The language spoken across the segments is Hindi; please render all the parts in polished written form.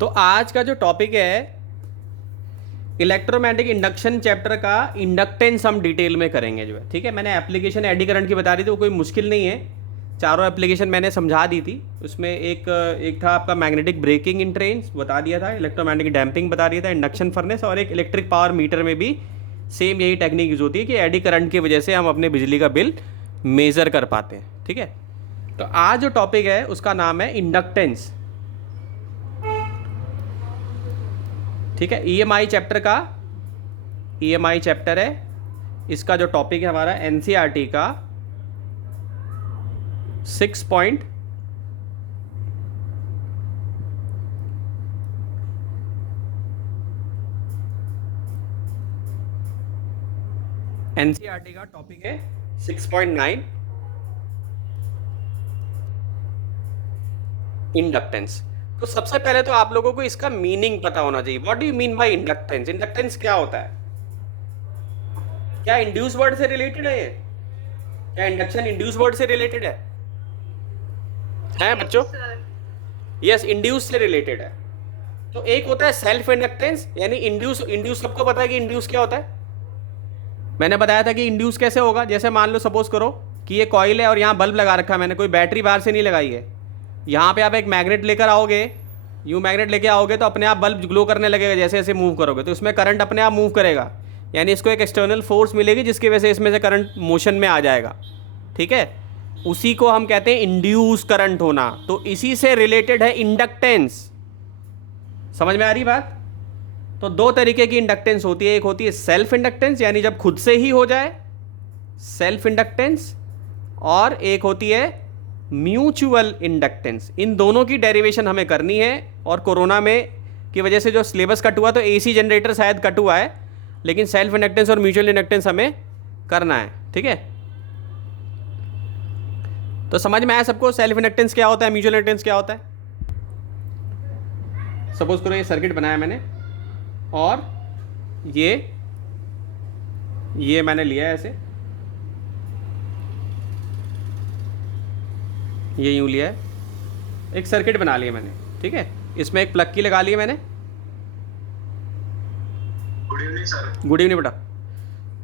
तो आज का जो टॉपिक है इलेक्ट्रोमैग्नेटिक इंडक्शन चैप्टर का इंडक्टेंस हम डिटेल में करेंगे जो है। ठीक है, मैंने एप्लीकेशन एडी करंट की बता दी थी, वो कोई मुश्किल नहीं है। चारों एप्लीकेशन मैंने समझा दी थी। उसमें एक था आपका मैग्नेटिक ब्रेकिंग इन ट्रेन्स बता दिया था, इलेक्ट्रोमैग्नेटिक डैम्पिंग बता दिया था, इंडक्शन फर्नेस, और एक इलेक्ट्रिक पावर मीटर में भी सेम यही टेक्निक यूज होती है कि एडी करंट की वजह से हम अपने बिजली का बिल मेज़र कर पाते हैं। ठीक है, तो आज जो टॉपिक है उसका नाम है इंडक्टेंस। ठीक है, ईएमआई चैप्टर का ईएमआई चैप्टर है। इसका जो टॉपिक है हमारा एनसीईआरटी का 6 पॉइंट एनसीईआरटी का टॉपिक है 6.9 इंडक्टेंस। तो सबसे पहले तो आप लोगों को इसका मीनिंग पता होना चाहिए। What do you mean by inductance? Inductance क्या होता है? क्या इंड्यूस वर्ड से रिलेटेड है ये? क्या इंडक्शन इंड्यूस वर्ड से रिलेटेड है बच्चों? यस, इंड्यूस से रिलेटेड है। तो एक होता है सेल्फ इंडक्टेंस, यानी इंड्यूस। इंड्यूस सबको पता है कि इंड्यूस क्या होता है। मैंने बताया था कि इंड्यूस कैसे होगा। जैसे मान लो सपोज करो कि ये कॉइल है और यहाँ बल्ब लगा रखा है मैंने, कोई बैटरी बाहर से नहीं लगाई है। यहाँ पे आप एक मैग्नेट लेकर आओगे, यूँ मैग्नेट लेके आओगे तो अपने आप बल्ब ग्लो करने लगेगा। जैसे जैसे मूव करोगे तो इसमें करंट अपने आप मूव करेगा, यानी इसको एक एक्सटर्नल फोर्स मिलेगी जिसकी वजह से इसमें से करंट मोशन में आ जाएगा। ठीक है, उसी को हम कहते हैं इंड्यूस करंट होना। तो इसी से रिलेटेड है इंडक्टेंस। समझ में आ रही बात? तो दो तरीके की इंडक्टेंस होती है। एक होती है सेल्फ इंडक्टेंस, यानी जब खुद से ही हो जाए, सेल्फ इंडक्टेंस, और एक होती है म्यूचुअल इंडक्टेंस। इन दोनों की डेरिवेशन हमें करनी है। और कोरोना में की वजह से जो सिलेबस कट हुआ तो एसी जनरेटर शायद कट हुआ है, लेकिन सेल्फ इंडक्टेंस और म्यूचुअल इंडक्टेंस हमें करना है। ठीक है, तो समझ में आया सबको सेल्फ इंडक्टेंस क्या होता है, म्यूचुअल इंडक्टेंस क्या होता है? सपोज करो ये सर्किट बनाया मैंने और ये मैंने लिया है ऐसे, ये यूँ लिया है, एक सर्किट बना लिया मैंने। ठीक है, इसमें एक प्लग की लगा ली है मैंने। Good evening sir. Good evening बेटा।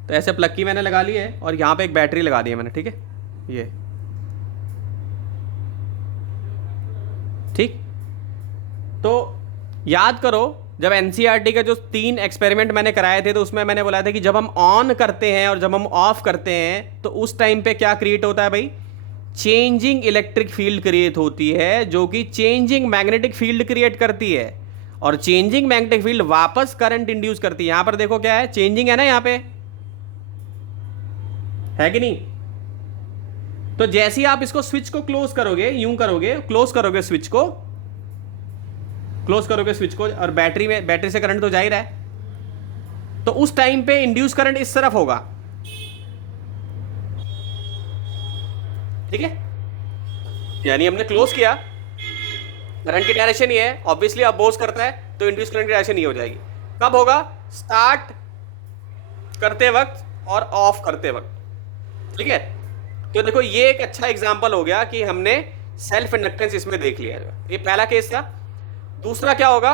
तो ऐसे प्लग की मैंने लगा ली है और यहाँ पे एक बैटरी लगा दी है मैंने। ठीक है, ये ठीक। तो याद करो जब एनसीईआरटी का जो 3 एक्सपेरिमेंट मैंने कराए थे तो उसमें मैंने बोला था कि जब हम ऑन करते हैं और जब हम ऑफ करते हैं तो उस टाइम पे क्या क्रिएट होता है भाई? चेंजिंग इलेक्ट्रिक फील्ड क्रिएट होती है, जो कि चेंजिंग मैग्नेटिक फील्ड क्रिएट करती है, और चेंजिंग मैग्नेटिक फील्ड वापस करंट इंड्यूस करती है। यहां पर देखो क्या है, चेंजिंग है ना, यहां पे है कि नहीं? तो जैसे ही आप इसको स्विच को क्लोज करोगे, यूं करोगे, क्लोज करोगे स्विच को, क्लोज करोगे स्विच को, और बैटरी से करंट तो जा ही रहा है, तो उस टाइम पे इंड्यूस करंट इस तरफ होगा। ठीक है, यानी हमने क्लोज किया, करंट की डायरेक्शन ये है, ऑब्वियसली अपोज करता है तो इंड्यूस करंट की डायरेक्शन ये हो जाएगी। कब होगा? स्टार्ट करते वक्त और ऑफ करते वक्त। ठीक है, तो देखो ये एक अच्छा एग्जांपल हो गया कि हमने सेल्फ इंडक्टेंस इसमें देख लिया। ये पहला केस था। दूसरा क्या होगा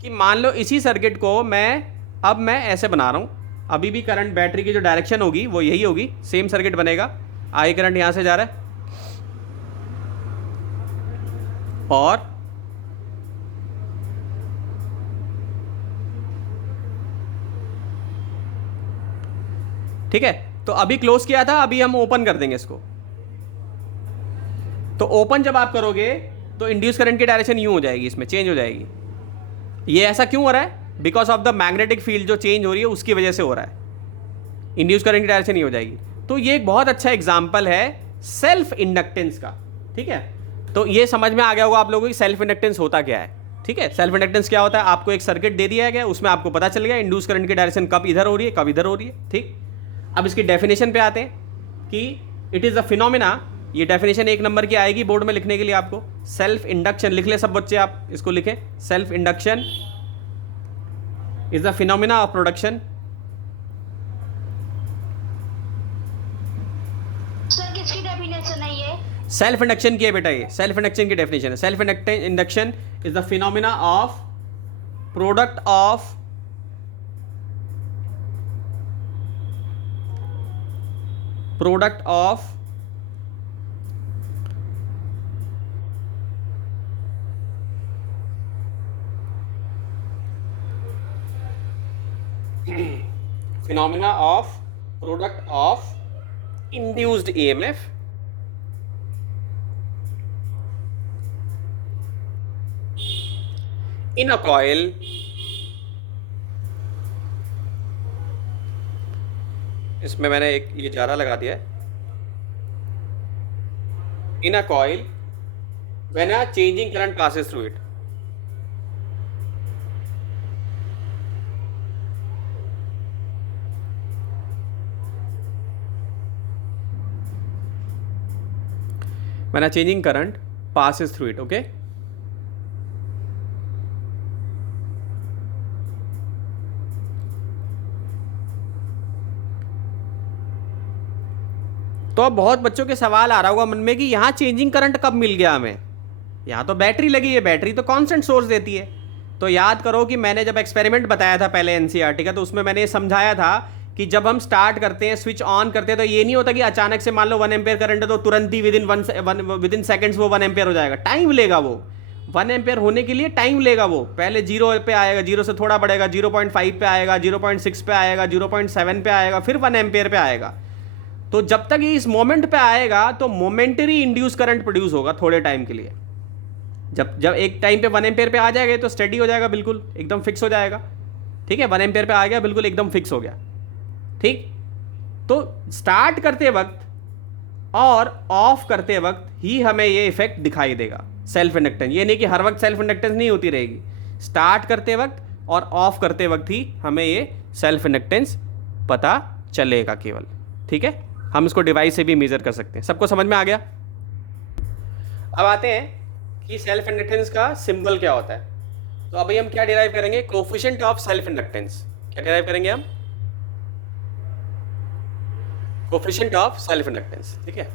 कि मान लो इसी सर्किट को मैं ऐसे बना रहा हूं, अभी भी करंट बैटरी की जो डायरेक्शन होगी वो यही होगी, सेम सर्किट बनेगा। आई करंट यहां से जा रहा है और ठीक है, तो अभी क्लोज किया था, अभी हम ओपन कर देंगे इसको। तो ओपन जब आप करोगे तो इंड्यूस करंट की डायरेक्शन यूं हो जाएगी, इसमें चेंज हो जाएगी। ये ऐसा क्यों हो रहा है? Because of the magnetic field जो चेंज हो रही है उसकी वजह से हो रहा है, इंड्यूस करंट की डायरेक्शन ये हो जाएगी। तो ये एक बहुत अच्छा एग्जाम्पल है सेल्फ इंडक्टेंस का। ठीक है, तो ये समझ में आ गया होगा आप लोगों की सेल्फ इंडक्टेंस होता क्या है। ठीक है, सेल्फ इंडक्टेंस क्या होता है? आपको एक सर्किट दे दिया गया, उसमें आपको पता चल गया इंड्यूस करंट की डायरेक्शन कब इधर हो रही है, कब इधर हो रही है। ठीक, अब इसकी डेफिनेशन पे आते हैं कि इट इज़ अ फिनोमिना। ये डेफिनेशन 1 नंबर की आएगी बोर्ड में लिखने के लिए आपको। सेल्फ इंडक्शन लिख ले सब बच्चे, आप इसको लिखें। Self induction is the phenomena of production. Sir किसकी डेफिनेशन है ये? सेल्फ इंडक्शन की है बेटा, ये सेल्फ इंडक्शन की डेफिनेशन है। Self induction is the phenomena of product of phenomena of product of induced EMF in a coil इसमें मैंने एक ये ज़्यादा लगा दिया है, in a coil when a changing current passes through it. When a changing current passes through it, okay? तो अब बहुत बच्चों के सवाल आ रहा होगा मन में कि यहाँ चेंजिंग करंट कब मिल गया हमें, यहाँ तो बैटरी लगी है, बैटरी तो कांस्टेंट सोर्स देती है। तो याद करो कि मैंने जब एक्सपेरिमेंट बताया था पहले एनसीईआरटी का, तो उसमें मैंने ये समझाया था कि जब हम स्टार्ट करते हैं, स्विच ऑन करते हैं, तो ये नहीं होता कि अचानक से मान लो 1 एम्पेयर करंट है तो तुरंत ही विद इन सेकेंड्स वो 1 एम्पेयर हो जाएगा। टाइम लेगा वो, 1 एम्पेयर होने के लिए टाइम लेगा। वो पहले 0 पे आएगा, 0 से थोड़ा बढ़ेगा, 0.5 पे आएगा, 0.6 पे आएगा, 0.7 पे आएगा, फिर 1 एम्पेयर पे आएगा। तो जब तक ये इस मोमेंट पे आएगा तो मोमेंटरी इंड्यूस करंट प्रोड्यूस होगा थोड़े टाइम के लिए। जब एक टाइम पे 1 एम्पेयर पे आ जाएगा तो स्टेडी हो जाएगा, बिल्कुल एकदम फिक्स हो जाएगा। ठीक है, 1 एम्पेयर पे आ गया, बिल्कुल एकदम फिक्स हो गया। ठीक, तो स्टार्ट करते वक्त और ऑफ करते वक्त ही हमें ये इफेक्ट दिखाई देगा, सेल्फ इंडक्टेंस। ये नहीं कि हर वक्त सेल्फ इंडक्टेंस नहीं होती रहेगी, स्टार्ट करते वक्त और ऑफ करते वक्त ही हमें ये सेल्फ इंडक्टेंस पता चलेगा केवल। ठीक है, हम इसको डिवाइस से भी मेजर कर सकते हैं। सबको समझ में आ गया? अब आते हैं कि सेल्फ इंडक्टेंस का सिंबल क्या होता है। तो अभी हम क्या डिराइव करेंगे? Coefficient of self inductance. क्या डिराइव करेंगे हम? Coefficient of self inductance. ठीक है,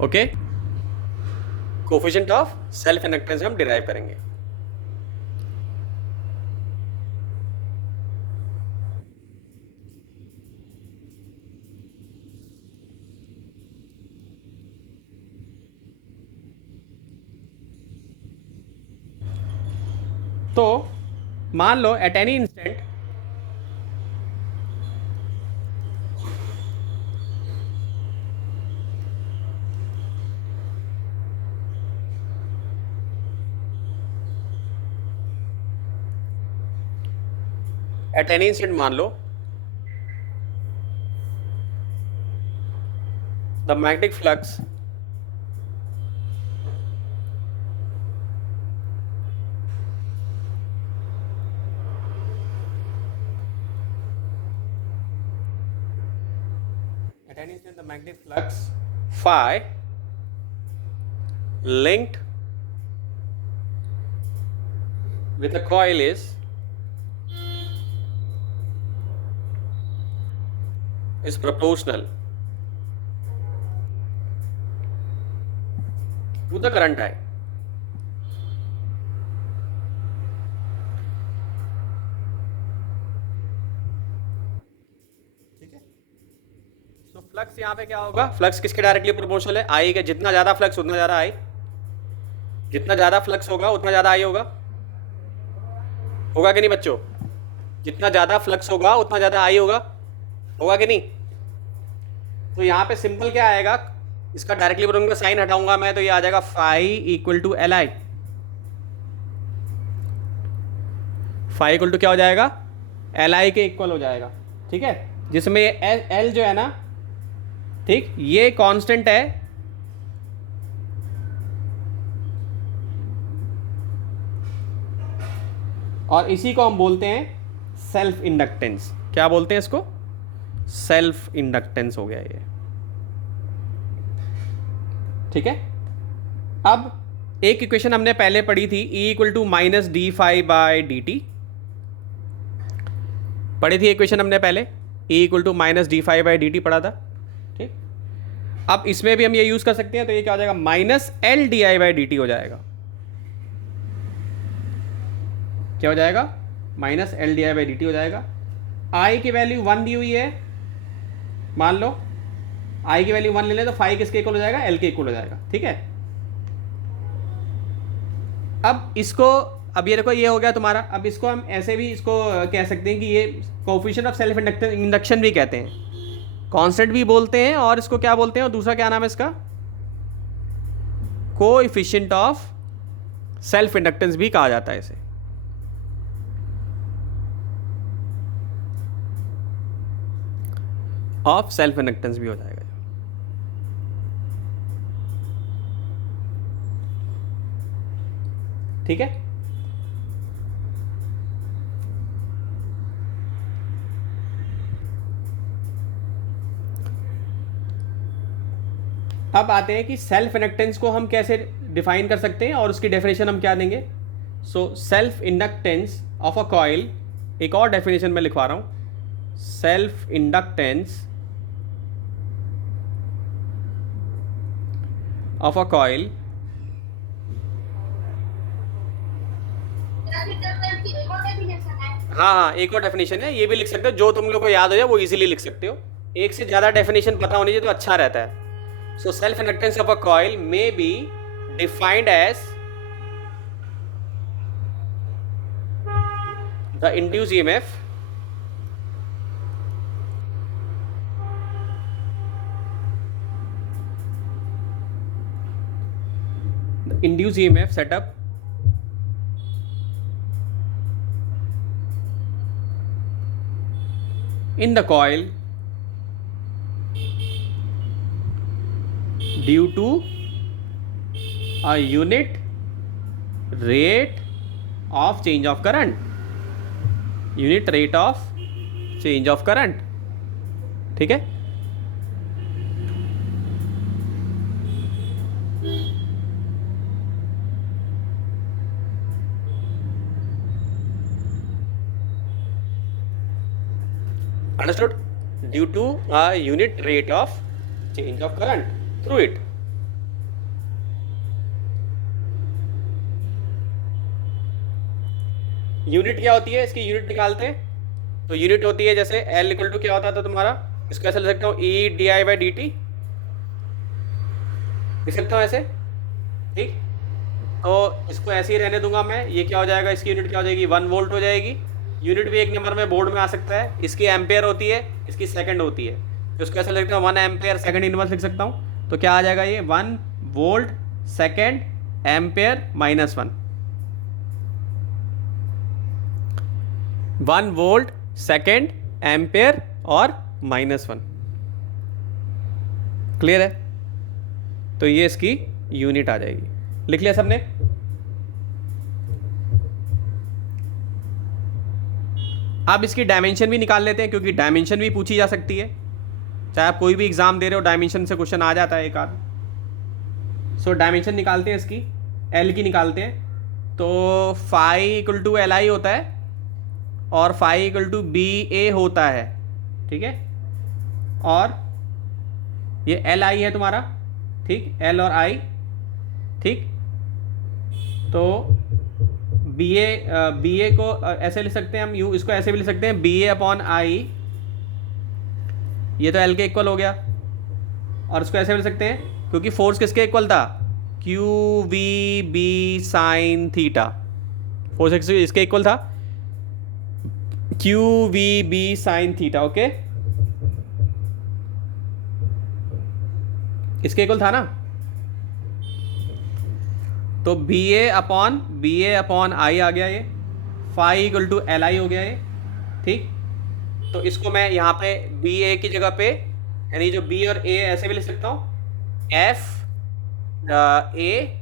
okay, coefficient of self inductance हम डिराइव करेंगे। तो मान लो एट एनी इंस्टेंट मान लो the magnetic flux phi linked with a coil is proportional to the current I. ठीक है, तो फ्लक्स यहाँ पे क्या होगा? फ्लक्स किसके डायरेक्टली प्रोपोर्शनल है? आई के। जितना ज्यादा फ्लक्स उतना ज्यादा आई, जितना ज्यादा फ्लक्स होगा उतना ज्यादा आई होगा। होगा कि नहीं बच्चों? जितना ज्यादा फ्लक्स होगा उतना ज्यादा आई होगा। होगा कि नहीं? तो यहाँ पे सिंपल क्या आएगा? इसका डायरेक्टली प्रोपोर्शनल का साइन हटाऊंगा मैं तो ये आ जाएगा phi equal to L I. Phi equal to क्या हो जाएगा? एल आई के इक्वल हो जाएगा। ठीक है, जिसमें एल जो है ना, ठीक, ये कांस्टेंट है, और इसी को हम बोलते हैं सेल्फ इंडक्टेंस। क्या बोलते हैं इसको? सेल्फ इंडक्टेंस हो गया ये। ठीक है, अब एक इक्वेशन हमने पहले पढ़ी थी, E equal to minus D phi by D T पढ़ी थी इक्वेशन हमने पहले, E equal to minus D phi by D T पढ़ा था, ठीक। अब इसमें भी हम ये यूज़ कर सकते हैं, तो ये क्या हो जाएगा, minus L D I by D T हो जाएगा। क्या हो जाएगा, minus L D I by D T हो जाएगा। आई की वैल्यू 1 दी हुई है, मान लो आई की वैल्यू 1 ले लें तो फाई किसके इक्वल हो जाएगा, एल के इक्वल हो जाएगा, ठीक है। अब इसको, अब ये देखो ये हो गया तुम्हारा। अब इसको हम ऐसे भी इसको कह सकते हैं कि ये कोएफिशिएंट ऑफ सेल्फ इंडक्शन भी कहते हैं, कांस्टेंट भी बोलते हैं, और इसको क्या बोलते हैं, और दूसरा क्या नाम है इसका, कोएफिशिएंट ऑफ सेल्फ इंडक्टेंस भी कहा जाता है इसे। ऑफ सेल्फ इंडक्टेंस भी हो जाएगा, ठीक है। अब आते हैं कि सेल्फ इंडक्टेंस को हम कैसे डिफाइन कर सकते हैं, और उसकी डेफिनेशन हम क्या देंगे। सो self inductance of a coil, एक और डेफिनेशन में लिखवा रहा हूं, self inductance of a coil हाँ, एक और डेफिनेशन है, ये भी लिख सकते हो, जो तुम लोग को याद हो जाए वो इजीली लिख सकते हो। एक से ज़्यादा डेफिनेशन पता होनी चाहिए तो अच्छा रहता है। So self inductance of a coil may be defined as the induced EMF induced EMF setup in the coil due to a unit rate of change of current, unit rate of change of current, ठीक है। Understood? Due to a unit rate of change of current through it. Unit क्या होती है, इसकी यूनिट निकालते हैं। तो यूनिट होती है, जैसे L इक्वल टू क्या होता था तुम्हारा, इसको ऐसे लिख सकता हूँ, E D I by D T लिख सकता हूँ ऐसे, ठीक। तो इसको ऐसे ही रहने दूंगा मैं। ये क्या हो जाएगा, इसकी यूनिट क्या हो जाएगी, 1 वोल्ट हो जाएगी। यूनिट भी एक नंबर में बोर्ड में आ सकता है, इसकी एम्पेयर होती है, इसकी सेकंड होती है। तो इसको ऐसे लिखता हूँ 1 एम्पेयर सेकंड इनवर्स लिख सकता हूँ। तो क्या आ जाएगा, ये 1 volt second ampere minus 1, 1 volt second ampere और माइनस 1। क्लियर है? तो ये इसकी यूनिट आ जाएगी। लिख लिया सबने? अब इसकी डायमेंशन भी निकाल लेते हैं, क्योंकि डायमेंशन भी पूछी जा सकती है, चाहे आप कोई भी एग्जाम दे रहे हो डायमेंशन से क्वेश्चन आ जाता है एक आध। सो डायमेंशन निकालते हैं इसकी, एल की निकालते हैं। तो phi equal to L I होता है और phi equal to B A होता है, ठीक है। और ये एल आई है तुम्हारा, ठीक, एल और आई, ठीक। तो बी ए को ऐसे लिख सकते हैं हम, यू इसको ऐसे भी लिख सकते हैं, बी ए अपॉन आई, ये तो एल के इक्वल हो गया। और इसको ऐसे भी लिख सकते हैं, क्योंकि फोर्स किसके इक्वल था, Q V B sine theta, force इसके इक्वल था, Q V B sine theta, okay, इसके इक्वल था ना। तो बी ए अपॉन आई आ गया, ये phi equal to L I हो गया ये, ठीक। तो इसको मैं यहाँ पे बी ए की जगह पे, यानी जो बी और ए ऐसे भी लिख सकता हूँ, एफ ए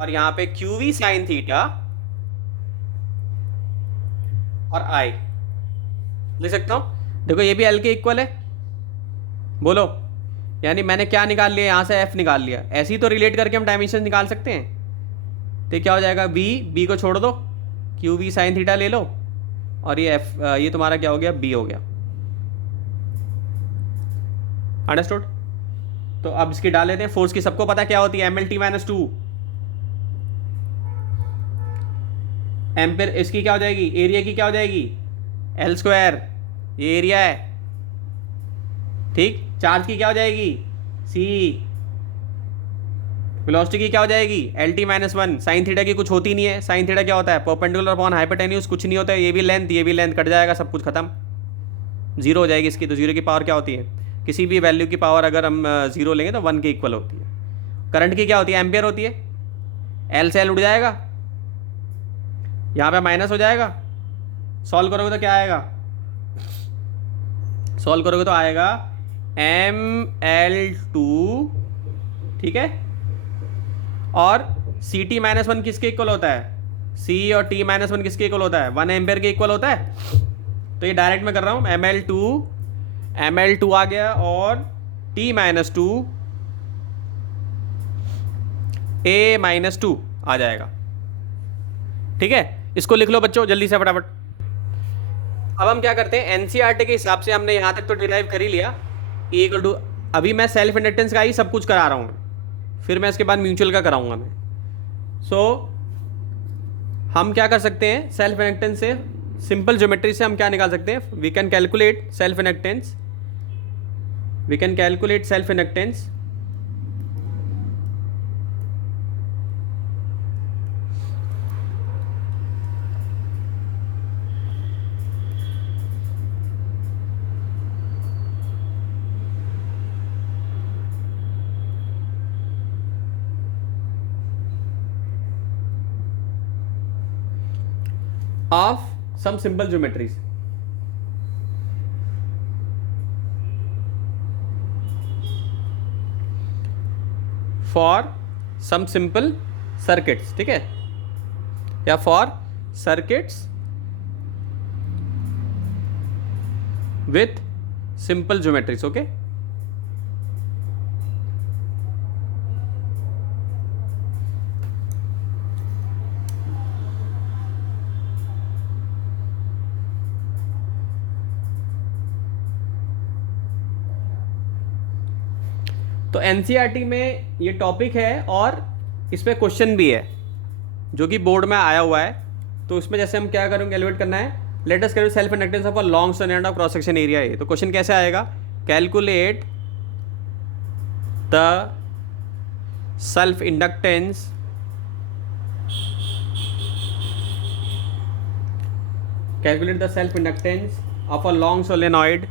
और यहाँ पे क्यू वी साइन थीटा और आई लिख सकता हूँ। देखो ये भी एल के इक्वल है, बोलो, यानी मैंने क्या निकाल लिया यहाँ से, एफ निकाल लिया। ऐसे ही तो रिलेट करके हम डायमेंशन निकाल सकते हैं। तो क्या हो जाएगा, बी को छोड़ दो, क्यू वी साइन थीटा ले लो, और ये एफ, ये तुम्हारा क्या हो गया, बी हो गया। अंडरस्टूड। तो अब इसकी डाल लेते हैं। फोर्स की सबको पता क्या होती है, M L T minus two ampere. इसकी क्या हो जाएगी, एरिया की क्या हो जाएगी, एल स्क्वायर, ये एरिया है, ठीक। चार्ज की क्या हो जाएगी, सी। वेलोसिटी की क्या हो जाएगी, L T minus one. Sine theta की कुछ होती नहीं है, साइन थीटा क्या होता है, परपेंडिकुलर अपॉन हाइपोटेन्यूज, कुछ नहीं होता है। ये भी लेंथ कट जाएगा, सब कुछ खत्म, जीरो हो जाएगी इसकी। तो जीरो की पावर क्या होती है, किसी भी वैल्यू की पावर अगर हम जीरो लेंगे तो 1 के इक्वल होती है। करंट की क्या होती है, एम्पियर होती है। एल से एल उड़ जाएगा, यहाँ पे माइनस हो जाएगा। सॉल्व करोगे तो क्या आएगा, सॉल्व करोगे तो आएगा ML2, ठीक है। और सी टी माइनस वन किसके इक्वल होता है, सी और टी माइनस वन किसके इक्वल होता है, 1 एम्पियर के इक्वल होता है। तो ये डायरेक्ट मैं कर रहा हूँ, ML2 आ गया, और T minus two A minus two आ जाएगा, ठीक है। इसको लिख लो बच्चों जल्दी से फटाफट। अब हम क्या करते हैं, एनसीईआरटी के हिसाब से हमने यहाँ तक तो डिराइव कर ही लिया, E इक्वल टू, अभी मैं सेल्फ इंडक्टेंस का ही सब कुछ करा रहा हूँ, फिर मैं इसके बाद म्यूचुअल का कराऊंगा मैं। हम क्या कर सकते हैं, सेल्फ इंडक्टेंस से सिंपल ज्योमेट्री से हम क्या निकाल सकते हैं, we can calculate self inductance, of some simple geometries. For some simple circuits, ठीक है, या for circuits with simple geometries, okay. तो एनसीईआरटी में ये टॉपिक है और इस पर क्वेश्चन भी है जो कि बोर्ड में आया हुआ है। तो इसमें जैसे हम क्या करेंगे, कैलकुलेट करना है, let us calculate self inductance of a long solenoid of cross section area A. तो क्वेश्चन कैसे आएगा, calculate the self inductance of a long solenoid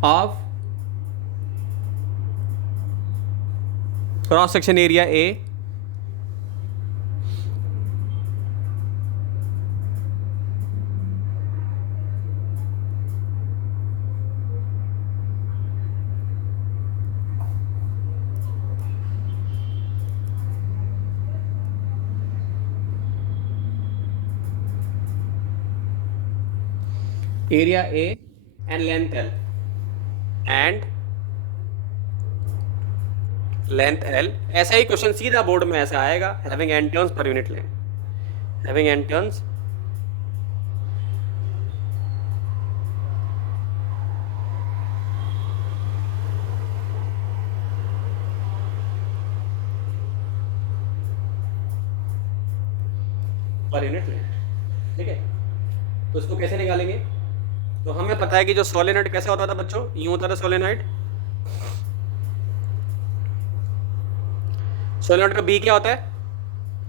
of cross section area A and length L ऐसा ही क्वेश्चन सीधा बोर्ड में ऐसा आएगा, having n turns per unit length, having n turns per unit length, ठीक है। तो इसको कैसे निकालेंगे, तो हमें पता है कि जो सोलेनॉइड कैसा होता था बच्चों, यूं होता था सोलेनॉइड। सोलेनॉइड का बी क्या होता है,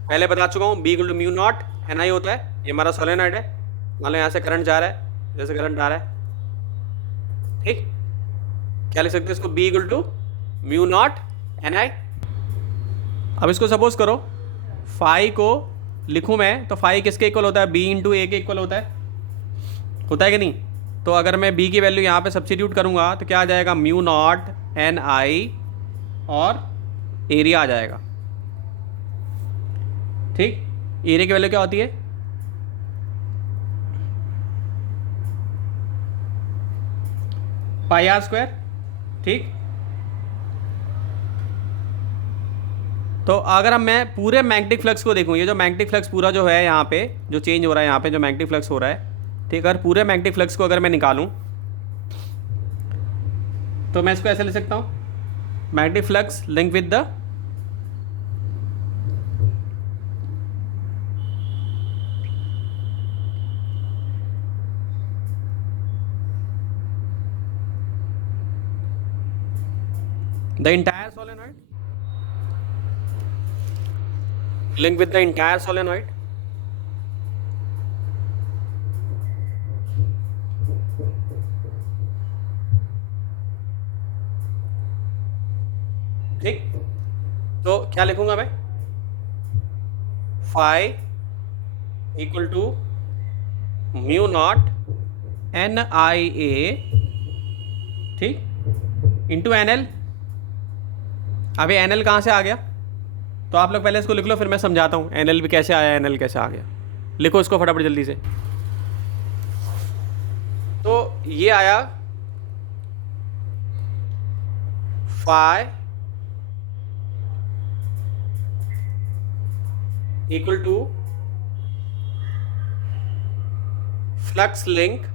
पहले बता चुका हूँ, B equal to mu naught N I होता है। ये हमारा सोलेनॉइड है, मान लो यहाँ से करंट जा रहा है, जैसे करंट आ रहा है, ठीक। क्या लिख सकते हैं इसको, B equal to mu naught N I. अब इसको सपोज करो फाई को लिखूँ मैं, तो फाई किसके इक्वल होता है, बी इंटू ए के इक्वल होता है कि नहीं। तो अगर मैं b की वैल्यू यहाँ पे सब्स्टिट्यूट करूँगा तो क्या आ जाएगा, म्यू नॉट एन आई और एरिया आ जाएगा, ठीक। एरिया की वैल्यू क्या होती है, पाई आर स्क्वायर, ठीक। तो अगर मैं पूरे मैग्नेटिक फ्लक्स को देखूँ, ये जो मैग्नेटिक फ्लक्स पूरा जो है यहाँ पे जो चेंज हो रहा है, यहाँ पे जो मैग्नेटिक फ्लक्स हो रहा है, ठीक। अगर पूरे मैग्नेटिक फ्लक्स को अगर मैं निकालूँ तो मैं इसको ऐसे ले सकता हूँ, magnetic flux link with the entire solenoid, link with the entire solenoid, ठीक। तो क्या लिखूंगा मैं, phi equal to mu naught N I A, ठीक, इंटू एन एल। अभी एन एल कहाँ से आ गया, तो आप लोग पहले इसको लिख लो, फिर मैं समझाता हूँ एन एल भी कैसे आया, एन एल कैसे आ गया। लिखो इसको फटाफट जल्दी से। तो ये आया phi equal to flux link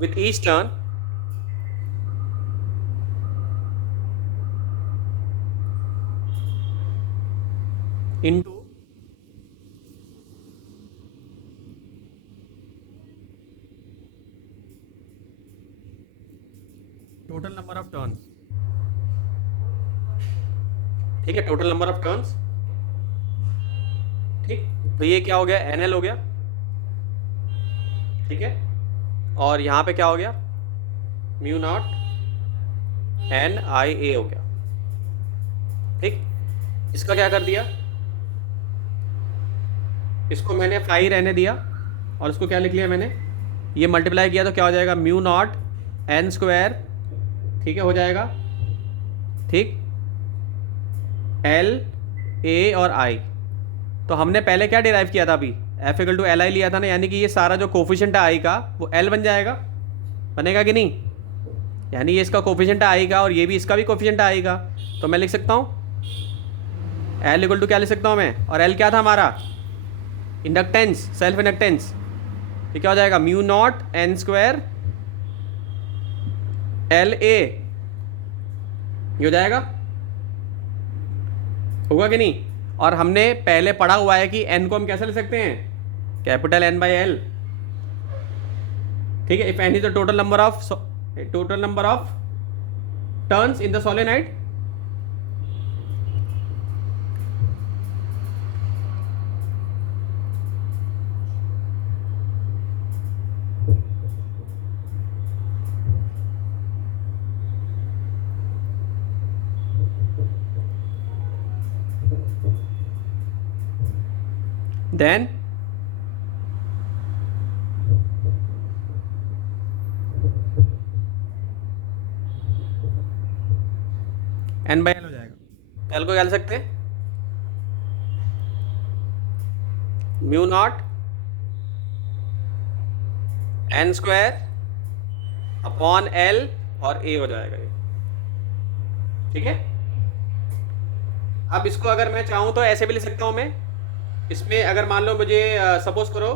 with each turn into total number of turns, ठीक है, टोटल नंबर ऑफ टर्न्स, ठीक। तो ये क्या हो गया, एन एल हो गया, ठीक है। और यहाँ पे क्या हो गया, म्यू नॉट एन आई ए हो गया, ठीक। इसका क्या कर दिया, इसको मैंने फाई रहने दिया और इसको क्या लिख लिया मैंने, ये मल्टीप्लाई किया तो क्या हो जाएगा, म्यू नॉट एन स्क्वायर, ठीक है, हो जाएगा, ठीक, एल ए और आई। तो हमने पहले क्या डिराइव किया था, अभी F equal to L I लिया था ना, यानी कि ये सारा जो कोफिशिएंट है आई का वो एल बन जाएगा, बनेगा कि नहीं, यानी ये इसका कोफिशिएंट है आई का और ये भी इसका भी कोफिशिएंट है आई का। तो मैं लिख सकता हूँ एल इक्वल टू क्या लिख सकता हूँ मैं, और एल क्या था हमारा, इंडक्टेंस, सेल्फ इंडक्टेंस। ये क्या हो जाएगा, mu naught N square L A, ये हो जाएगा, होगा कि नहीं। और हमने पहले पढ़ा हुआ है कि एन को हम कैसे ले सकते हैं, कैपिटल एन बाई एल, ठीक है। If N is the total number of turns in the solenoid, then n by L हो जाएगा। एल को क्या लिख सकते हैं, mu naught N square upon L और ए हो जाएगा ये, ठीक है। अब इसको अगर मैं चाहूँ तो ऐसे भी लिख सकता हूँ मैं, इसमें अगर मान लो मुझे सपोज करो,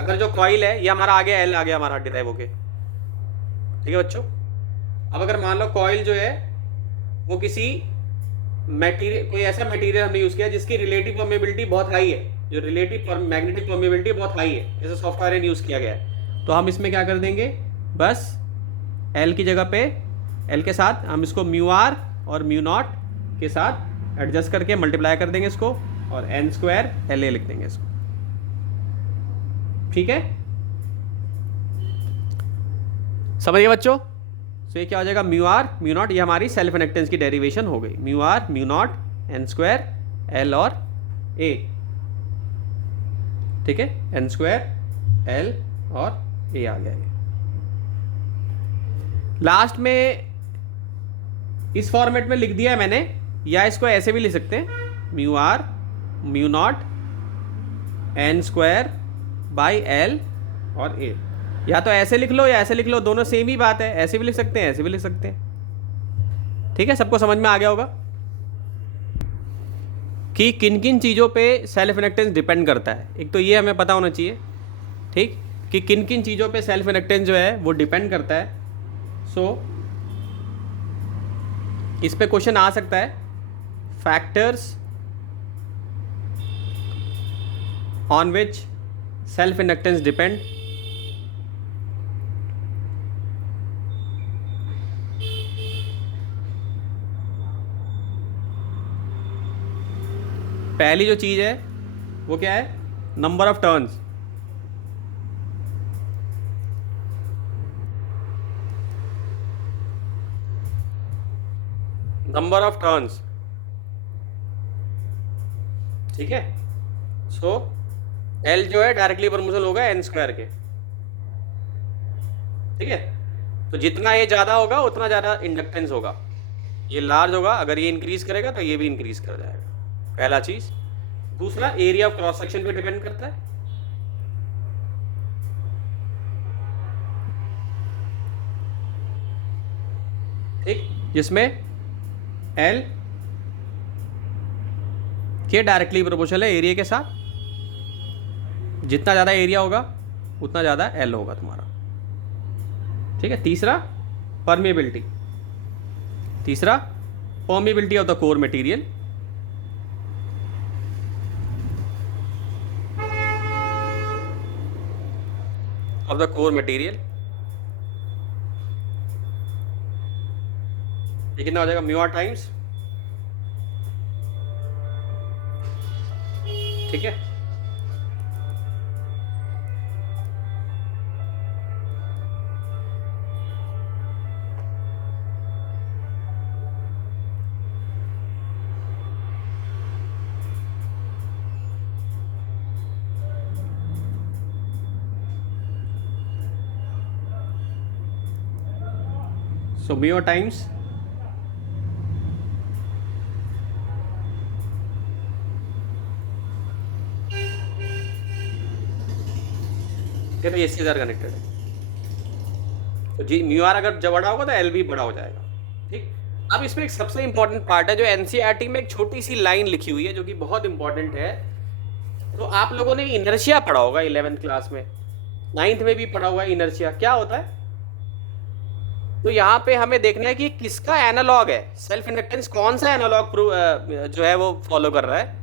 अगर जो कॉइल है ये हमारा आ गया, एल आ गया हमारा डिराइव होके, ठीक है बच्चों। अब अगर मान लो कॉइल जो है वो किसी मटेरियल, कोई ऐसा मटेरियल हमने यूज़ किया जिसकी रिलेटिव परमेबिलिटी बहुत हाई है, जो रिलेटिव मैग्नेटिक परमेबिलिटी बहुत हाई है, जैसे सॉफ्ट आयरन यूज़ किया गया है, तो हम इसमें क्या कर देंगे, बस एल की जगह पे एल के साथ हम इसको म्यू आर और म्यू नॉट के साथ एडजस्ट करके मल्टीप्लाई कर देंगे इसको, और एन स्क्वायर एल ए लिख देंगे इसको, ठीक है। समझिए बच्चों। तो ये क्या हो जाएगा, म्यू आर म्यू नॉट, ये हमारी सेल्फ इंडक्टेंस की डेरिवेशन हो गई, mu R mu naught N square L और ए, ठीक है, एन स्क्वायर एल और ए आ गया ये। लास्ट में इस फॉर्मेट में लिख दिया है मैंने, या इसको ऐसे भी लिख सकते हैं, mu R mu naught N square by L और ए, या तो ऐसे लिख लो या ऐसे लिख लो, दोनों सेम ही बात है, ऐसे भी लिख सकते हैं ऐसे भी लिख सकते हैं। ठीक है, सबको समझ में आ गया होगा कि किन किन चीज़ों पे सेल्फ इंडक्टेंस डिपेंड करता है। एक तो ये हमें पता होना चाहिए, ठीक, कि किन किन चीज़ों पे सेल्फ इंडक्टेंस जो है वो डिपेंड करता है। सो इस पे क्वेश्चन आ सकता है, factors on which self inductance depend. पहली जो चीज़ है वो क्या है, number of turns. Number of turns, ठीक है। सो एल जो है डायरेक्टली प्रपोर्शनल होगा एन स्क्वायर के, ठीक है। तो जितना ये ज़्यादा होगा उतना ज़्यादा इंडक्टेंस होगा, ये लार्ज होगा, अगर ये इंक्रीज करेगा तो ये भी इंक्रीज कर जाएगा, पहला चीज़। दूसरा, एरिया ऑफ क्रॉस सेक्शन पे डिपेंड करता है, ठीक, जिसमें एल के डायरेक्टली प्रोपोर्शनल है एरिया के साथ। जितना ज़्यादा एरिया होगा उतना ज़्यादा एल होगा तुम्हारा, ठीक है। तीसरा, परमेबिलिटी, तीसरा permeability of the core material, of the core material, ये कितना हो जाएगा, म्यू आर टाइम्स, ठीक है। So mu times क्या, तो ये इसके साथ कनेक्टेड है। तो जी म्यू आर अगर जब बड़ा होगा तो एल भी बड़ा हो जाएगा, ठीक। अब इसमें एक सबसे इंपॉर्टेंट पार्ट है जो एनसीईआरटी में एक छोटी सी लाइन लिखी हुई है जो कि बहुत इंपॉर्टेंट है। तो आप लोगों ने इनर्शिया पढ़ा होगा 11th क्लास में, 9th में भी पढ़ा हुआ है इनर्शिया क्या होता है। तो यहाँ पे हमें देखना है कि किसका एनालॉग है, सेल्फ इंडक्टेंस कौन सा एनालॉग जो है वो फॉलो कर रहा है,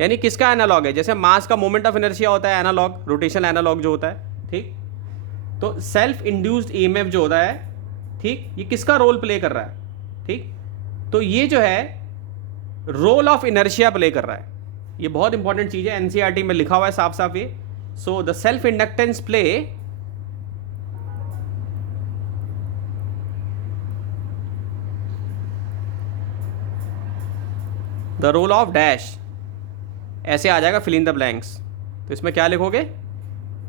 यानी किसका एनालॉग है। जैसे मास का मोमेंट ऑफ इनर्शिया होता है एनालॉग, रोटेशनल एनालॉग जो होता है, ठीक। तो सेल्फ इंड्यूस्ड ईएमएफ जो होता है, ठीक, ये किसका रोल प्ले कर रहा है, ठीक। तो ये जो है रोल ऑफ इनर्शिया प्ले कर रहा है, ये बहुत इंपॉर्टेंट चीज़ है, एनसीईआरटी में लिखा हुआ है साफ साफ ये। So the self inductance play the role of dash, ऐसे आ जाएगा फिल इन द ब्लैंक्स। तो इसमें क्या लिखोगे,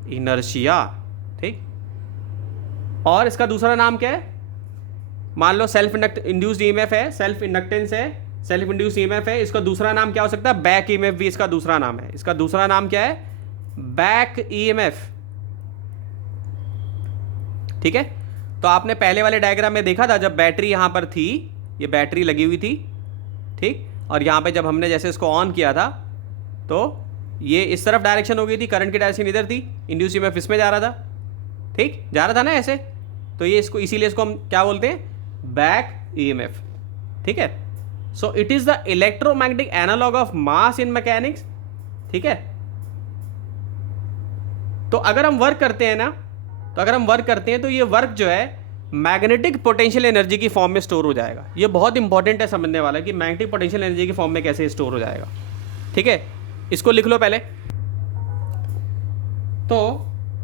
इनर्शिया, ठीक। और इसका दूसरा नाम क्या है, मान लो सेल्फ इंड्यूस्ड ईएमएफ है, सेल्फ इंडक्टेंस है, सेल्फ इंड्यूस्ड ईएमएफ है, इसका दूसरा नाम क्या हो सकता है, बैक ईएमएफ भी इसका दूसरा नाम है। इसका दूसरा नाम क्या है, बैक ईएमएफ, ठीक है। तो आपने पहले वाले डायग्राम में देखा था जब बैटरी यहां पर थी, ये बैटरी लगी हुई थी, ठीक, और यहाँ पे जब हमने जैसे इसको ऑन किया था तो ये इस तरफ डायरेक्शन हो गई थी, करंट की डायरेक्शन इधर थी, इंड्यूस ईएमएफ इसमें जा रहा था, ठीक, जा रहा था ना ऐसे। तो ये इसको इसीलिए इसको हम क्या बोलते हैं, बैक ईएमएफ, ठीक है। So it is the electromagnetic analogue of mass in mechanics, ठीक है। तो अगर हम वर्क करते हैं ना, तो अगर हम वर्क करते हैं तो ये वर्क जो है मैग्नेटिक पोटेंशियल एनर्जी की फॉर्म में स्टोर हो जाएगा। ये बहुत इंपॉर्टेंट है समझने वाला कि मैग्नेटिक पोटेंशियल एनर्जी की फॉर्म में कैसे स्टोर हो जाएगा, ठीक है। इसको लिख लो पहले। तो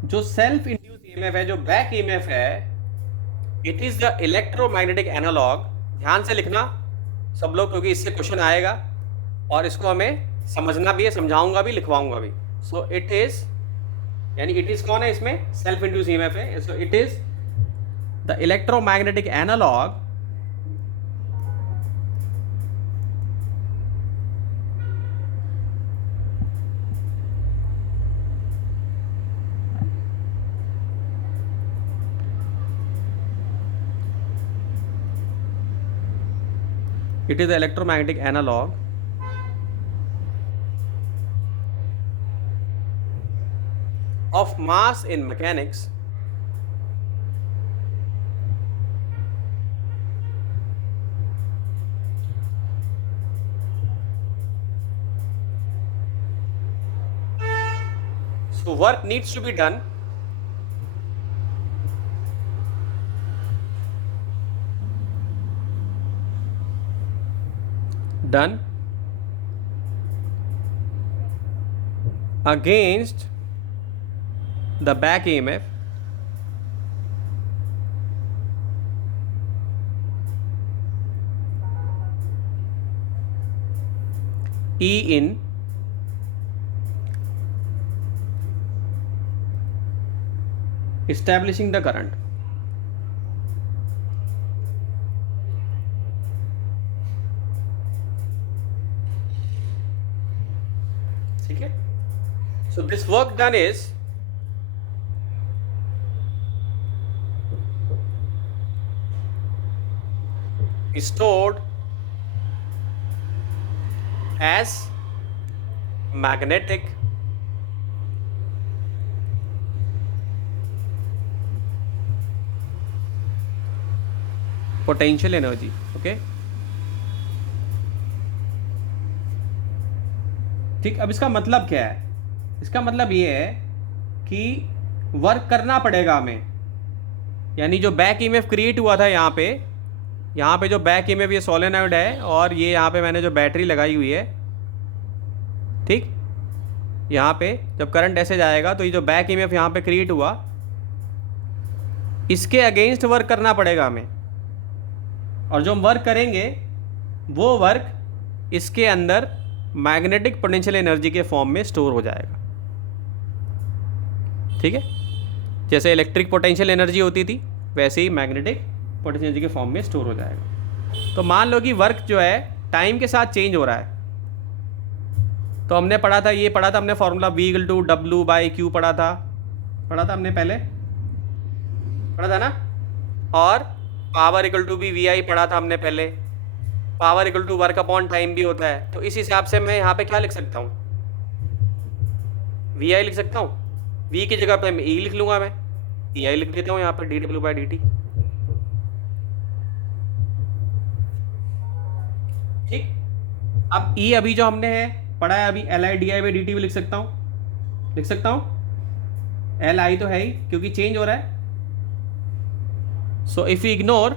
जो सेल्फ इंड्यूस ईएमएफ है, जो बैक ईएमएफ है, it is the electromagnetic analogue, ध्यान से लिखना सब लोग क्योंकि इससे क्वेश्चन आएगा और इसको हमें समझना भी है, समझाऊंगा भी, लिखवाऊंगा भी। सो इट इज, यानी इट इज कौन है इसमें, सेल्फ इंड्यूस ईएमएफ है। So it is the electromagnetic analogue It is the electromagnetic analog of mass in mechanics so work needs to be done against the back EMF E in establishing the current. ठीक है. So this work done is stored as magnetic potential energy. Okay, ठीक. अब इसका मतलब क्या है? इसका मतलब ये है कि वर्क करना पड़ेगा हमें, यानी जो बैक ईएमएफ क्रिएट हुआ था यहाँ पे जो बैक ईएमएफ ये सोलेनॉइड है और ये यहाँ पे मैंने जो बैटरी लगाई हुई है, ठीक, यहाँ पे जब करंट ऐसे जाएगा तो ये जो बैक ईएमएफ यहाँ पे क्रिएट हुआ इसके अगेंस्ट वर्क करना पड़ेगा हमें, और जो हम वर्क करेंगे वो वर्क इसके अंदर मैग्नेटिक पोटेंशियल एनर्जी के फॉर्म में स्टोर हो जाएगा. ठीक है, जैसे इलेक्ट्रिक पोटेंशियल एनर्जी होती थी वैसे ही मैग्नेटिक पोटेंशियल एनर्जी के फॉर्म में स्टोर हो जाएगा. तो मान लो कि वर्क जो है टाइम के साथ चेंज हो रहा है, तो हमने पढ़ा था हमने फॉर्मूला V=W/Q पढ़ा था हमने पहले पढ़ा था ना, और पावर = VI पढ़ा था हमने पहले. पावर = वर्क अपॉन टाइम भी होता है. तो इस हिसाब से मैं यहाँ पे क्या लिख सकता हूँ, VI लिख सकता हूँ. V की जगह पे मैं E लिख लूँगा, मैं EI लिख देता हूँ यहाँ पर dW/dt. ठीक. अब E अभी जो हमने है पढ़ा है, अभी LI/DI/dt भी लिख सकता हूँ. LI तो है ही क्योंकि चेंज हो रहा है. So if you ignore